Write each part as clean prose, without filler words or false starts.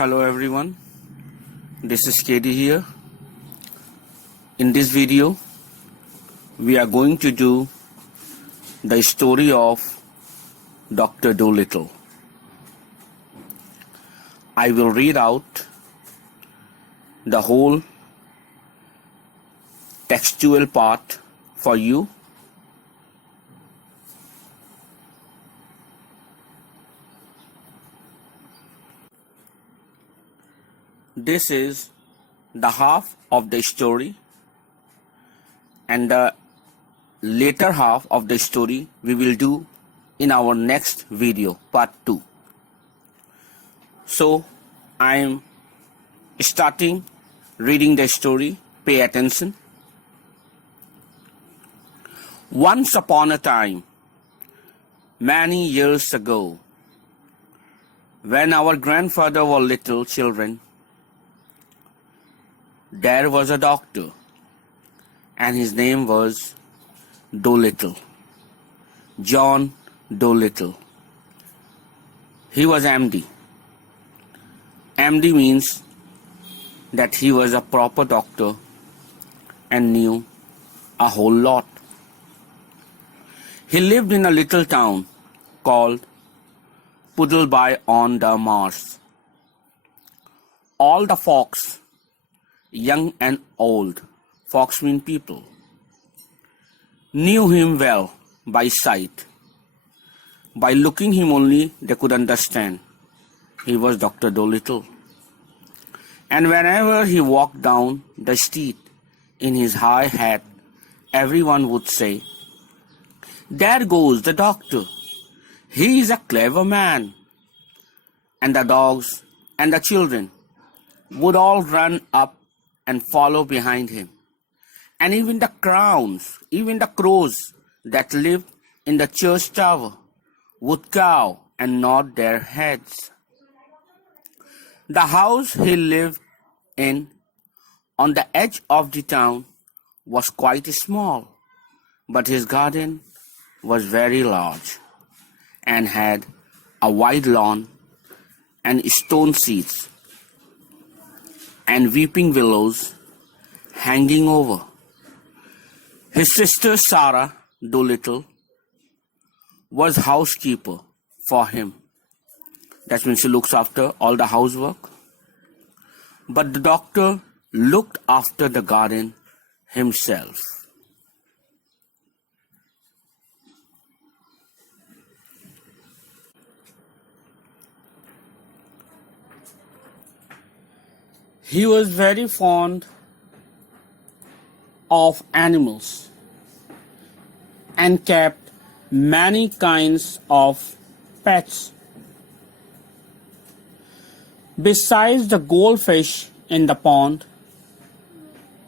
Hello everyone, this is Katie here. In this video, we are going to do the story of Dr. Dolittle. I will read out the whole textual part for you. This is the half of the story, and the later half of the story we will do in our next video, part 2. So I am starting reading the story. Pay attention. Once upon a time, many years ago, when our grandfather were little children, there was a doctor, and his name was Dolittle, John Dolittle. He was MD. MD means that he was a proper doctor and knew a whole lot. He lived in a little town called Puddleby on the Marsh. All the folks, young and old, folks mean people, knew him well by sight. By looking him only, they could understand he was Dr. Dolittle. And whenever he walked down the street in his high hat, everyone would say, "There goes the doctor. He is a clever man." And the dogs and the children would all run up and follow behind him. And even the crows that lived in the church tower would cow and nod their heads. The house he lived in on the edge of the town was quite small, but his garden was very large and had a wide lawn and stone seats and weeping willows hanging over. His sister Sarah Dolittle was housekeeper for him. That means she looks after all the housework. But the doctor looked after the garden himself. He was very fond of animals and kept many kinds of pets. Besides the goldfish in the pond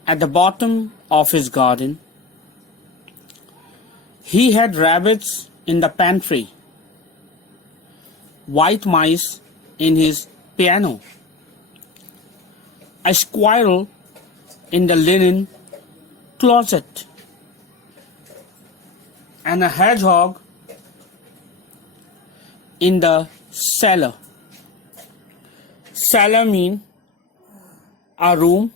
at the bottom of his garden, he had rabbits in the pantry, white mice in his piano, a squirrel in the linen closet, and a hedgehog in the cellar. Cellar means a room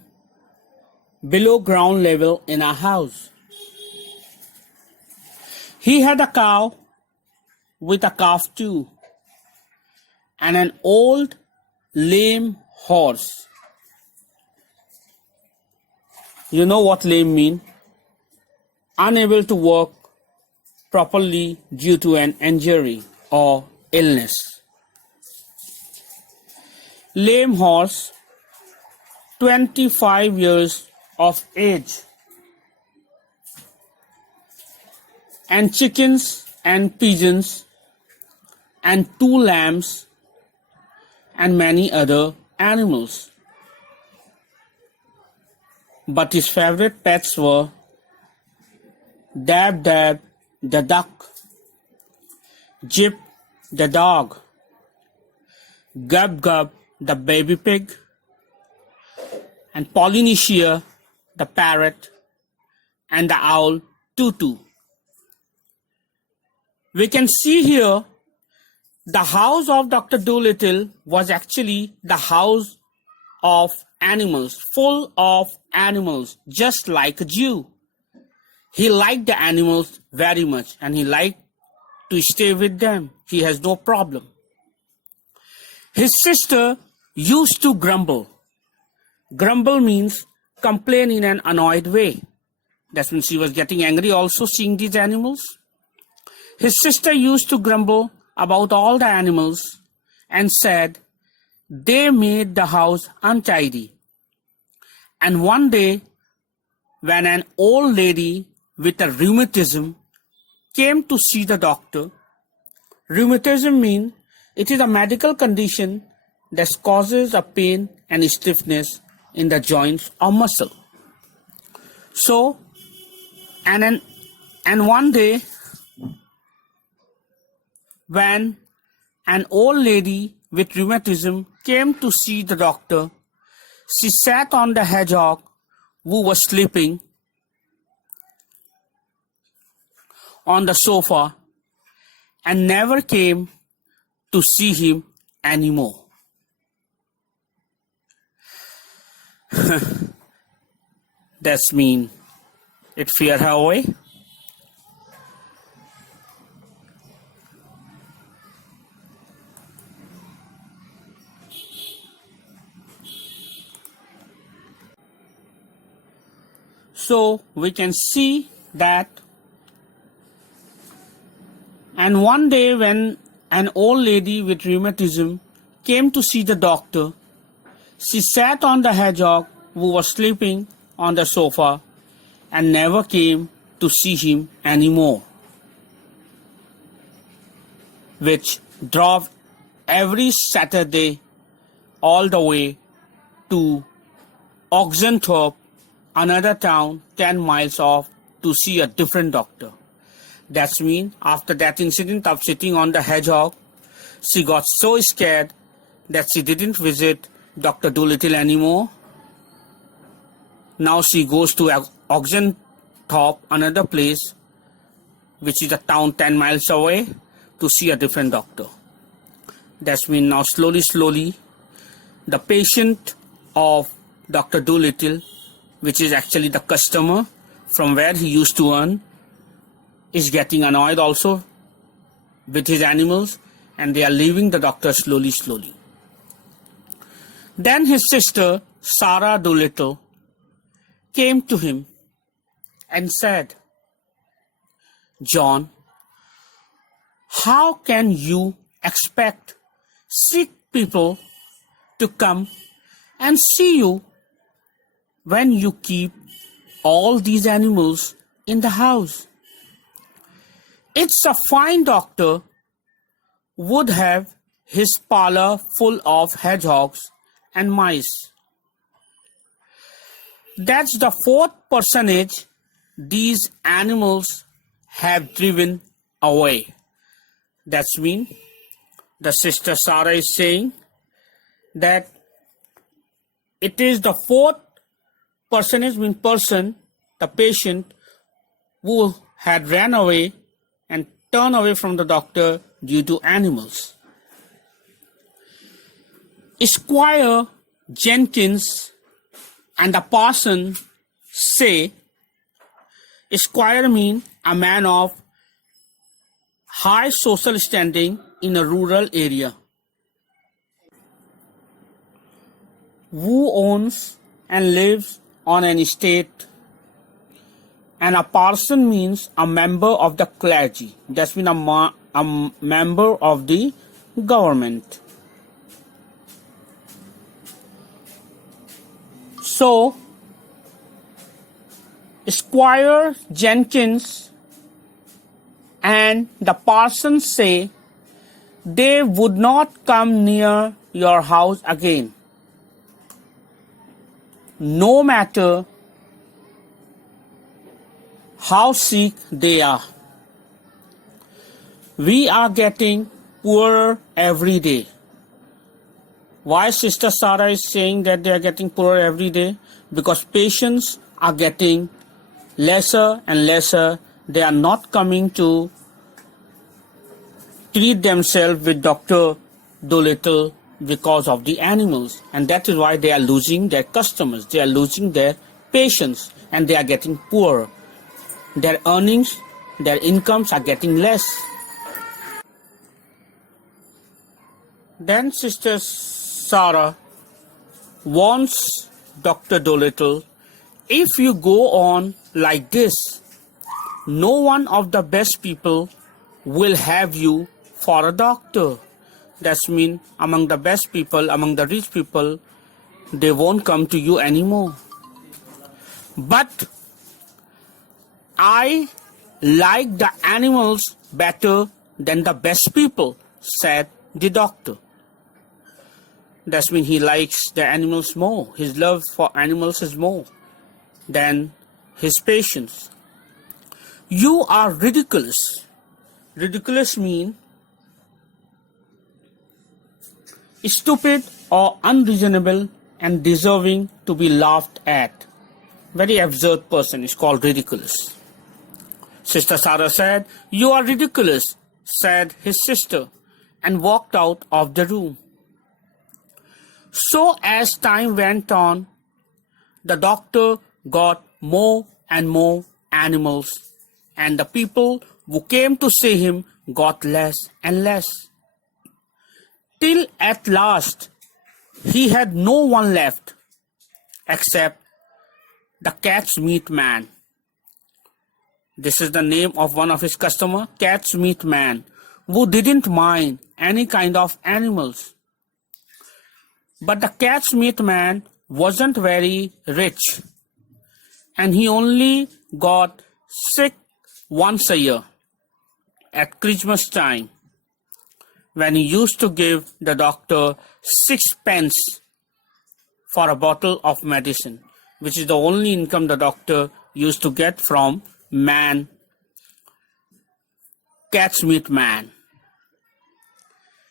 below ground level in a house. He had a cow with a calf too, and an old lame horse. You know what lame mean? Unable to walk properly due to an injury or illness. Lame horse, 25 years of age. And chickens and pigeons and 2 lambs and many other animals. But his favorite pets were Dab Dab the duck, Jip the dog, Gub Gub the baby pig, and Polynesia the parrot, and the owl Tutu. We can see here The house of Dr. Dolittle was actually the house of animals, full of animals, just like a Jew. He liked the animals very much and he liked to stay with them. He has no problem. His sister used to grumble. Grumble means complain in an annoyed way. That's when she was getting angry also seeing these animals. His sister used to grumble about all the animals and said they made the house untidy. And one day, when an old lady with a rheumatism came to see the doctor, rheumatism means it is a medical condition that causes a pain and stiffness in the joints or muscle. So, and one day, when an old lady with rheumatism came to see the doctor, she sat on the hedgehog who was sleeping on the sofa and never came to see him anymore. That's mean it feared her away. So we can see that. And one day when an old lady with rheumatism came to see the doctor, she sat on the hedgehog who was sleeping on the sofa and never came to see him anymore, which drove every Saturday all the way to Oxenthorpe, another town 10 miles off, to see a different doctor. That's mean after that incident of sitting on the hedgehog, she got so scared that she didn't visit Dr. Dolittle anymore. Now she goes to Oxenthorpe, another place, which is a town 10 miles away, to see a different doctor. That's mean now slowly, the patient of Dr. Dolittle, which is actually the customer from where he used to earn, is getting annoyed also with his animals, and they are leaving the doctor slowly. Then his sister, Sarah Dolittle, came to him and said, "John, how can you expect sick people to come and see you when you keep all these animals in the house? It's a fine doctor would have his parlor full of hedgehogs and mice. That's the fourth personage these animals have driven away." That's mean the sister Sarah is saying that it is the fourth personage, the patient who had ran away and turned away from the doctor due to animals. Squire Jenkins and the parson say, Squire means a man of high social standing in a rural area, who owns and lives on an estate, and a parson means a member of the clergy. That's mean a member of the government. So, Squire Jenkins and the parson say they would not come near your house again, no matter how sick they are. We are getting poorer every day. Why Sister Sarah is saying that they are getting poorer every day? Because patients are getting lesser and lesser. They are not coming to treat themselves with Dr. Dolittle because of the animals, and that is why they are losing their customers, they are losing their patients, and they are getting poorer. Their earnings, their incomes are getting less. Then Sister Sarah warns Dr. Dolittle, if you go on like this, no one of the best people will have you for a doctor. That means among the best people, among the rich people, they won't come to you anymore. But I like the animals better than the best people, said the doctor. That means he likes the animals more. His love for animals is more than his patients. You are ridiculous. Ridiculous means stupid or unreasonable and deserving to be laughed at. Very absurd person is called ridiculous. Sister Sarah said, you are ridiculous, said his sister, and walked out of the room. So as time went on, the doctor got more and more animals, and the people who came to see him got less and less. Till at last, he had no one left except the cat's meat man. This is the name of one of his customers, cat's meat man, who didn't mind any kind of animals. But the cat's meat man wasn't very rich, and he only got sick once a year at Christmas time, when he used to give the doctor 6 pence for a bottle of medicine, which is the only income the doctor used to get from cat's meat man.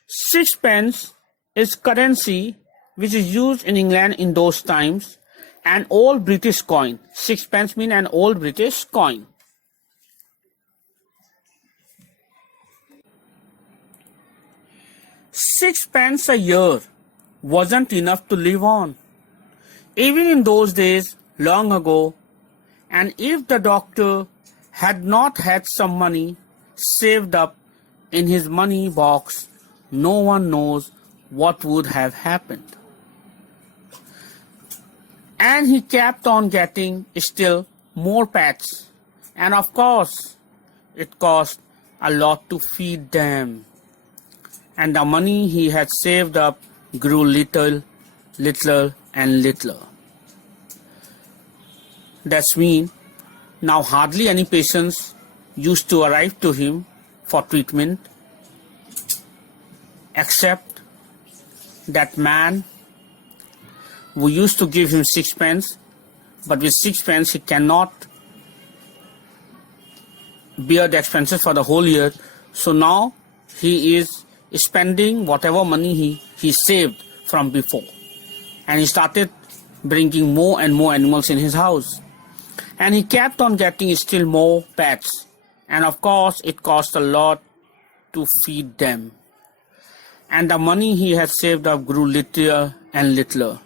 6 pence is currency which is used in England in those times, an old British coin. 6 pence mean an old British coin. £6 a year wasn't enough to live on, even in those days long ago, and if the doctor had not had some money saved up in his money box, no one knows what would have happened. And he kept on getting still more pets, and of course it cost a lot to feed them. And the money he had saved up grew little and littler. That's mean now hardly any patients used to arrive to him for treatment, except that man who used to give him 6 pence, but with 6 pence he cannot bear the expenses for the whole year. So now he is spending whatever money he saved from before, and he started bringing more and more animals in his house, and he kept on getting still more pets, and of course it cost a lot to feed them, and the money he had saved up grew littler and littler.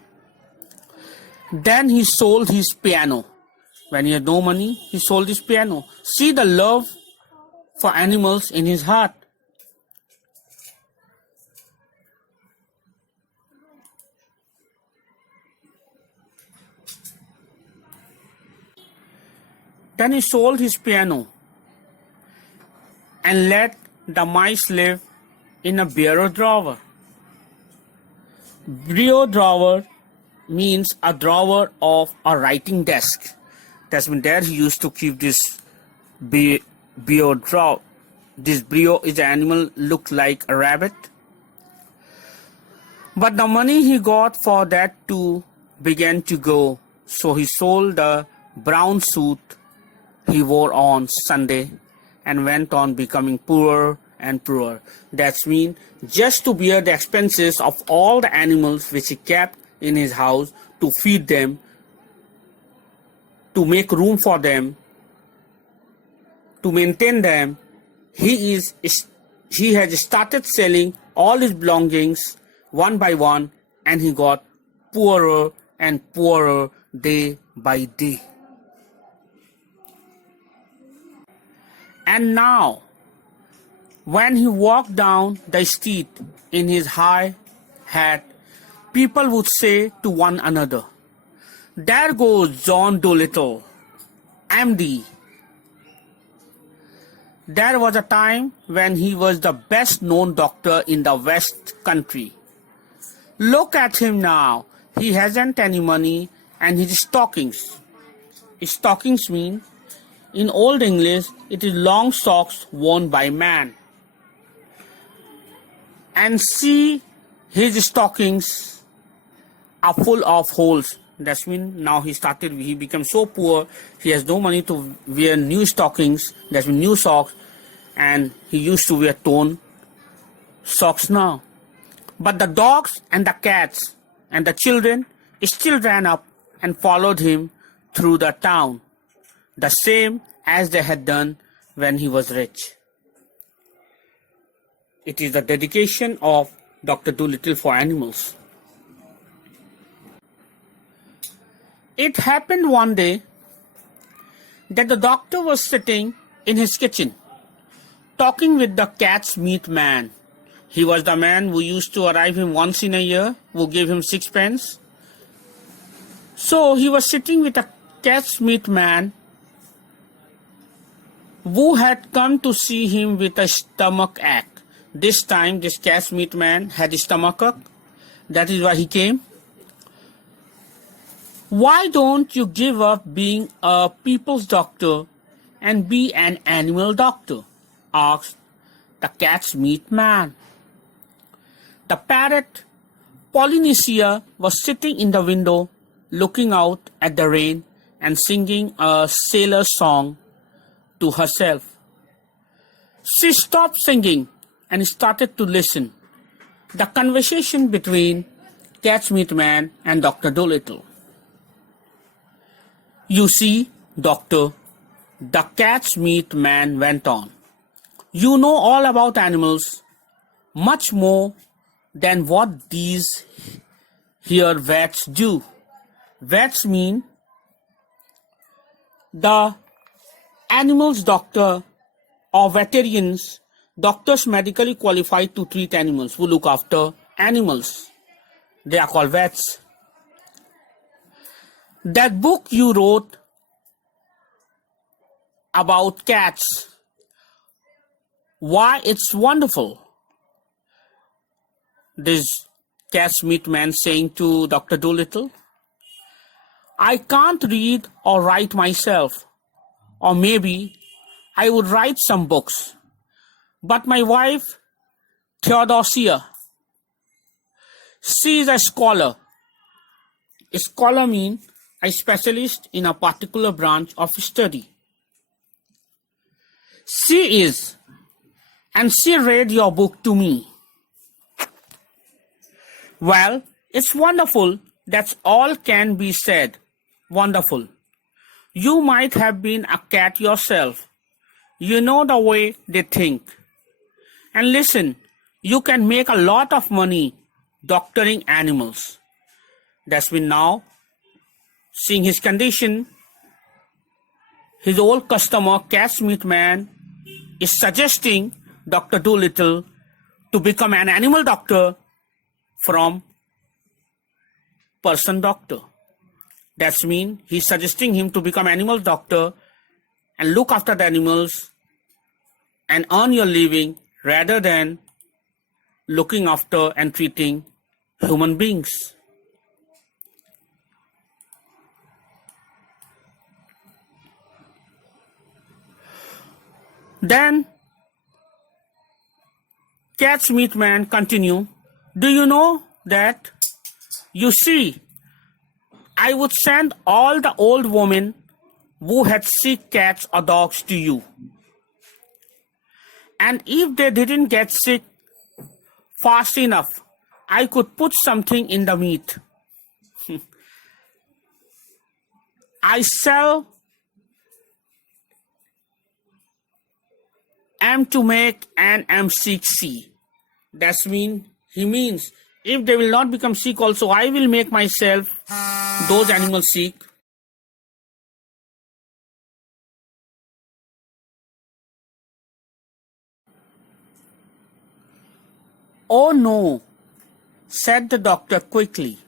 Then he sold his piano. When he had no money, he sold his piano. See the love for animals in his heart. Then he sold his piano and let the mice live in a bureau drawer. Bureau drawer means a drawer of a writing desk. That's when there he used to keep this bureau drawer. This bureau is an animal looked like a rabbit. But the money he got for that too began to go, so he sold the brown suit he wore on Sunday and went on becoming poorer and poorer. That's mean just to bear the expenses of all the animals which he kept in his house, to feed them, to make room for them, to maintain them, he is he had started selling all his belongings one by one, and he got poorer and poorer day by day. And now, when he walked down the street in his high hat, people would say to one another, "There goes John Dolittle, MD." There was a time when he was the best known doctor in the West Country. Look at him now. He hasn't any money and his stockings. Stockings mean, in Old English, it is long socks worn by man. And see, his stockings are full of holes. That means now he became so poor, he has no money to wear new stockings, that means new socks, and he used to wear torn socks now. But the dogs and the cats and the children still ran up and followed him through the town, the same as they had done when he was rich. It is the dedication of Dr. Dolittle for animals. It happened one day that the doctor was sitting in his kitchen talking with the cat's meat man. He was the man who used to arrive him once in a year, who gave him sixpence. So he was sitting with a cat's meat man who had come to see him with a stomach ache. This time this cat's meat man had a stomach ache. That is why he came. "Why don't you give up being a people's doctor and be an animal doctor?" asked the cat's meat man. The parrot Polynesia was sitting in the window looking out at the rain and singing a sailor's song to herself. She stopped singing and started to listen. The conversation between Cat's Meat Man and Dr. Dolittle. "You see, Doctor," the Cat's Meat Man went on, "you know all about animals, much more than what these here vets do." Vets mean the animals doctor or veterinarians, doctors medically qualified to treat animals, who look after animals. They are called vets. "That book you wrote about cats, why, it's wonderful." This cat's meat man saying to Dr. Dolittle, "I can't read or write myself, or maybe I would write some books. But my wife, Theodosia, she is a scholar." A scholar means a specialist in a particular branch of study. "She is, and she read your book to me." "Well, it's wonderful. That's all can be said. Wonderful. You might have been a cat yourself. You know the way they think. And listen, you can make a lot of money doctoring animals." That's been now, seeing his condition, his old customer, Cat's Meat Man, is suggesting Dr. Dolittle to become an animal doctor from person doctor. That's mean he's suggesting him to become animal doctor and look after the animals and earn your living rather than looking after and treating human beings. Then Cat's Meat Man continue, "Do you know that? You see, I would send all the old women who had sick cats or dogs to you. And if they didn't get sick fast enough, I could put something in the meat. I sell am to make and am sick see. He means if they will not become sick also, I will make myself those animals sick. Oh no, said the doctor quickly.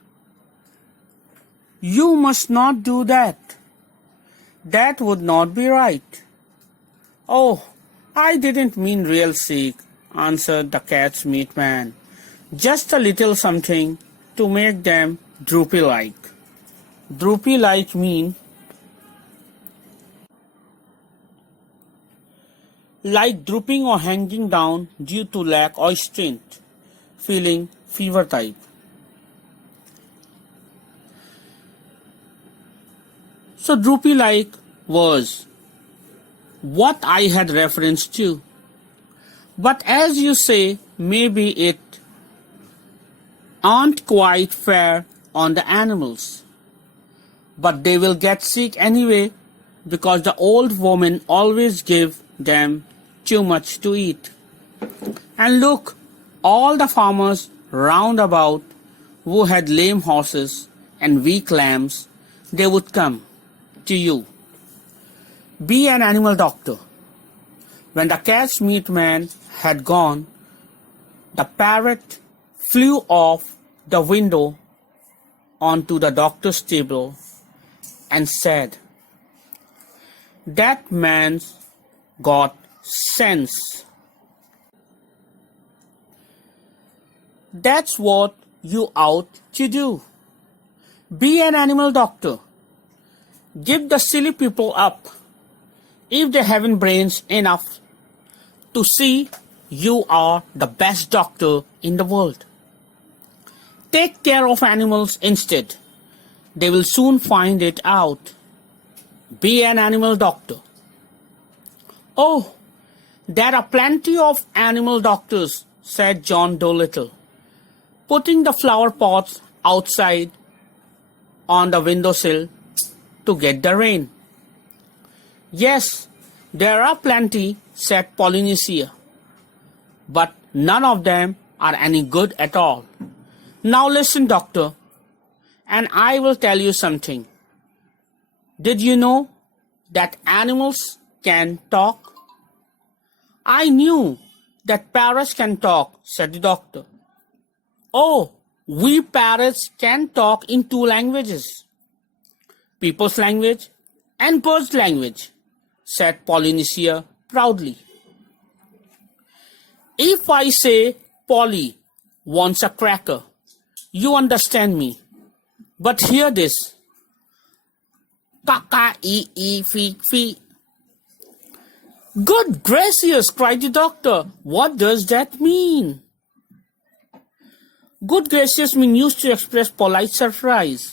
You must not do that. That would not be right. Oh, I didn't mean real sick, answered the cat's meat man. Just a little something to make them droopy-like. Droopy-like mean like drooping or hanging down due to lack or strength, feeling fever type. So droopy-like was what I had reference to. But as you say, maybe it aren't quite fair on the animals. But they will get sick anyway because the old woman always give them too much to eat. And look, all the farmers round about who had lame horses and weak lambs, they would come to you. Be an animal doctor. When the cat's meat man had gone, the parrot flew off the window onto the doctor's table and said, "That man's got sense. That's what you ought to do. Be an animal doctor. Give the silly people up if they haven't brains enough to see you are the best doctor in the world. Take care of animals instead. They will soon find it out. Be an animal doctor." "Oh, there are plenty of animal doctors," said John Dolittle, putting the flower pots outside on the windowsill to get the rain. "Yes, there are plenty," said Polynesia, "but none of them are any good at all. Now listen, doctor, and I will tell you something. Did you know that animals can talk?" "I knew that parrots can talk," said the doctor. "Oh, we parrots can talk in two languages, people's language and birds' language," said Polynesia proudly. "If I say Polly wants a cracker, you understand me. But hear this. Ka-ka-ee-ee-fee-fee." "Good gracious," cried the doctor. "What does that mean?" Good gracious means used to express polite surprise.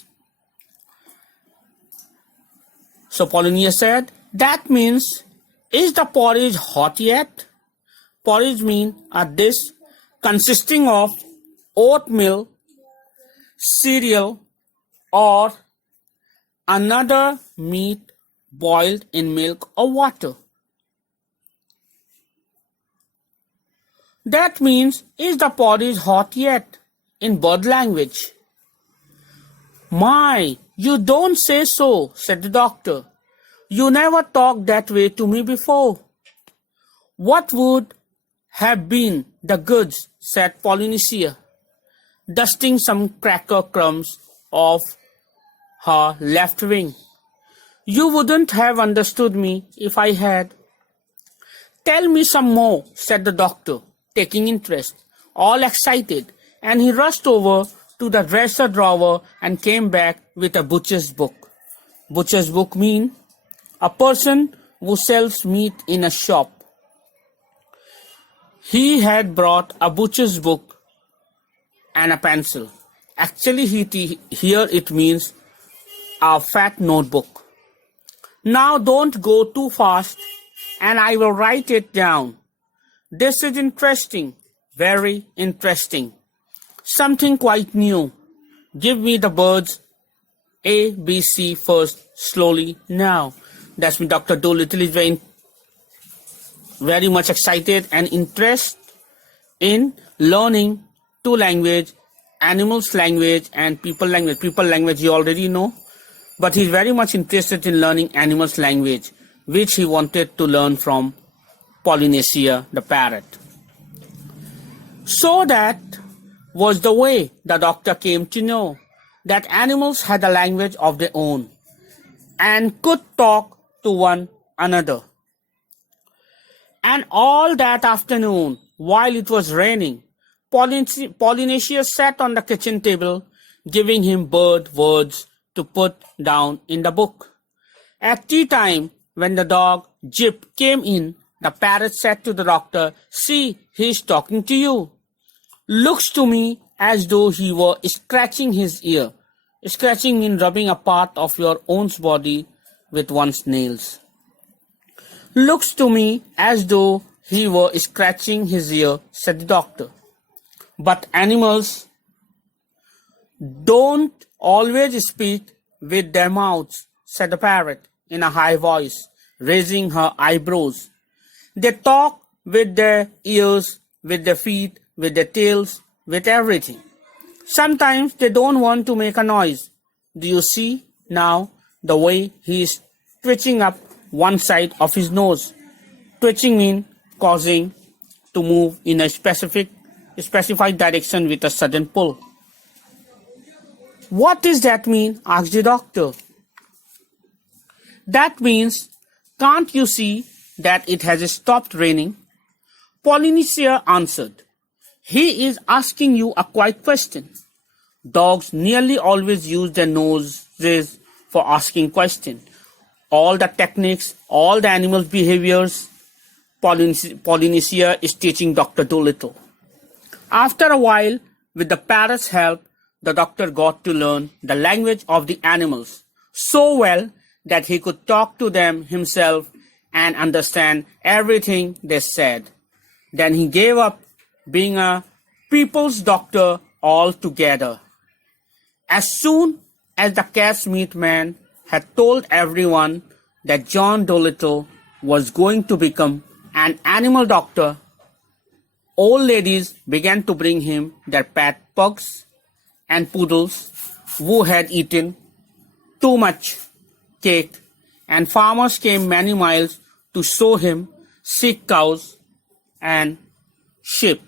So Polynesia said, "That means, is the porridge hot yet?" Porridge means a dish consisting of oatmeal, cereal, or another meat boiled in milk or water. That means, is the porridge hot yet, in bird language. "My, you don't say so," said the doctor. "You never talked that way to me before." "What would have been the goods?" said Polynesia, dusting some cracker crumbs off her left wing. "You wouldn't have understood me if I had." "Tell me some more," said the doctor, taking interest, all excited, and he rushed over to the dresser drawer and came back with a butcher's book. Butcher's book means a person who sells meat in a shop. He had brought a butcher's book and a pencil. Actually, here it means a fat notebook. "Now don't go too fast, and I will write it down. This is interesting, very interesting. Something quite new. Give me the birds A, B, C first, slowly now." That's when Dr. Dolittle is very very much excited and interested in learning two language, animals language and people language. People language you already know, but he's very much interested in learning animals language, which he wanted to learn from Polynesia the parrot. So that was the way the doctor came to know that animals had a language of their own and could talk to one another. And all that afternoon, while it was raining, Polynesia sat on the kitchen table, giving him bird words to put down in the book. At tea time, when the dog Jip came in, the parrot said to the doctor, "See, he's talking to you. Looks to me as though he were scratching his ear." Scratching means rubbing a part of your own body with one's nails. "Looks to me as though he were scratching his ear," said the doctor. "But animals don't always speak with their mouths," said the parrot in a high voice, raising her eyebrows. "They talk with their ears, with their feet, with their tails, with everything. Sometimes they don't want to make a noise. Do you see now the way he is twitching up one side of his nose?" Twitching means causing to move in a specified direction with a sudden pull. "What does that mean?" asked the doctor. "That means, can't you see that it has stopped raining?" Polynesia answered. "He is asking you a quiet question. Dogs nearly always use their noses for asking questions. All the techniques, all the animals' behaviors, Polynesia is teaching Dr. Dolittle." After a while, with the parrot's help, the doctor got to learn the language of the animals so well that he could talk to them himself and understand everything they said. Then he gave up being a people's doctor altogether. As soon as the cat's meat man had told everyone that John Dolittle was going to become an animal doctor, old ladies began to bring him their pet pugs and poodles who had eaten too much cake, and farmers came many miles to show him sick cows and sheep.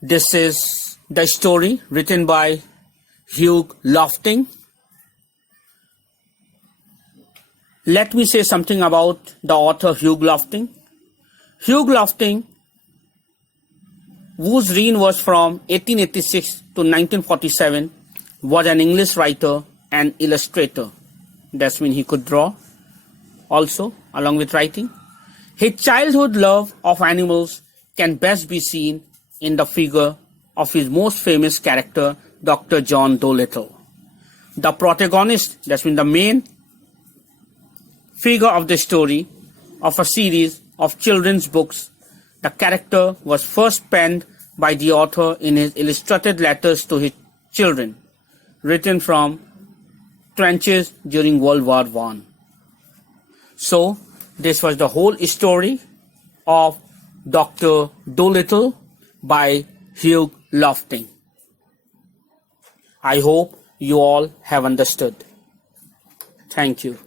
This is the story written by Hugh Lofting. Let me say something about the author Hugh Lofting. Hugh Lofting, whose reign was from 1886 to 1947, was an English writer and illustrator. That means he could draw also along with writing. His childhood love of animals can best be seen in the figure of his most famous character, Dr. John Dolittle. The protagonist, that means the main figure of the story of a series of children's books. The character was first penned by the author in his illustrated letters to his children, written from trenches during World War I. So, this was the whole story of Dr. Dolittle by Hugh Lofting. I hope you all have understood. Thank you.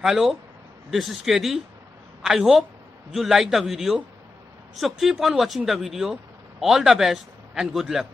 Hello, this is KD. I hope you like the video. So keep on watching the video. All the best and good luck.